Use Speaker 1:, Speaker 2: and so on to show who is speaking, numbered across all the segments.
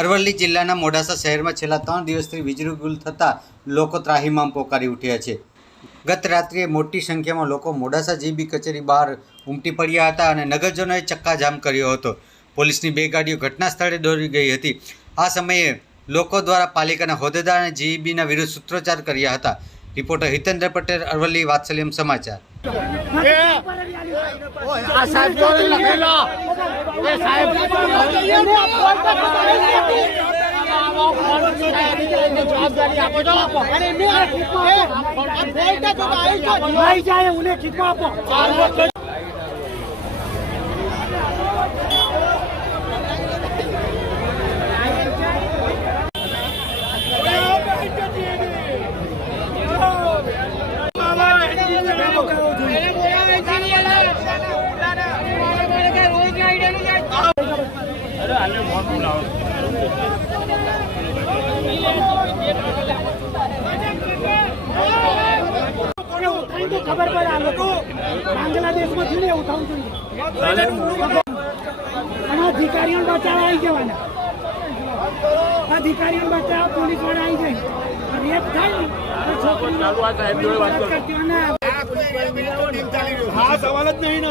Speaker 1: અરવલ્લી જિલ્લાના મોડાસા શહેરમાં છેલ્લા ત્રણ દિવસથી વીજળી ગુલ થતાં લોકો ત્રાહિમામ પોકારી ઉઠ્યા છે. ગત રાત્રિએ મોટી સંખ્યામાં લોકો મોડાસા જીબી કચેરી બહાર ઉમટી પડ્યા હતા અને નગરજનોએ ચક્કાજામ કર્યો હતો. પોલીસની બે ગાડીઓ ઘટના સ્થળે દોડી ગઈ હતી. આ સમયે લોકો દ્વારા પાલિકાના હોદ્દેદાર અને જીઈબીના વિરુદ્ધ સૂત્રોચ્ચાર કર્યા હતા. રિપોર્ટર હિતેન્દ્ર પટેલ અરવલ્લી વાત્સલ્યમ સમાચાર.
Speaker 2: જવાબદારી આપો છો
Speaker 3: ઉઠાઈ તો ખબર પડે આ લોકો? બાંગ્લાદેશમાંથી ને ઉઠાવું જોઈએ અને અધિકારીઓ બચાવવા આવી જવાના. અધિકારીઓ બચાવ પોલીસવાળા આવી જાય. રેપ થાય ને છોકરી
Speaker 2: હા સવાલ જ નહીં ને.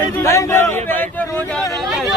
Speaker 3: જાય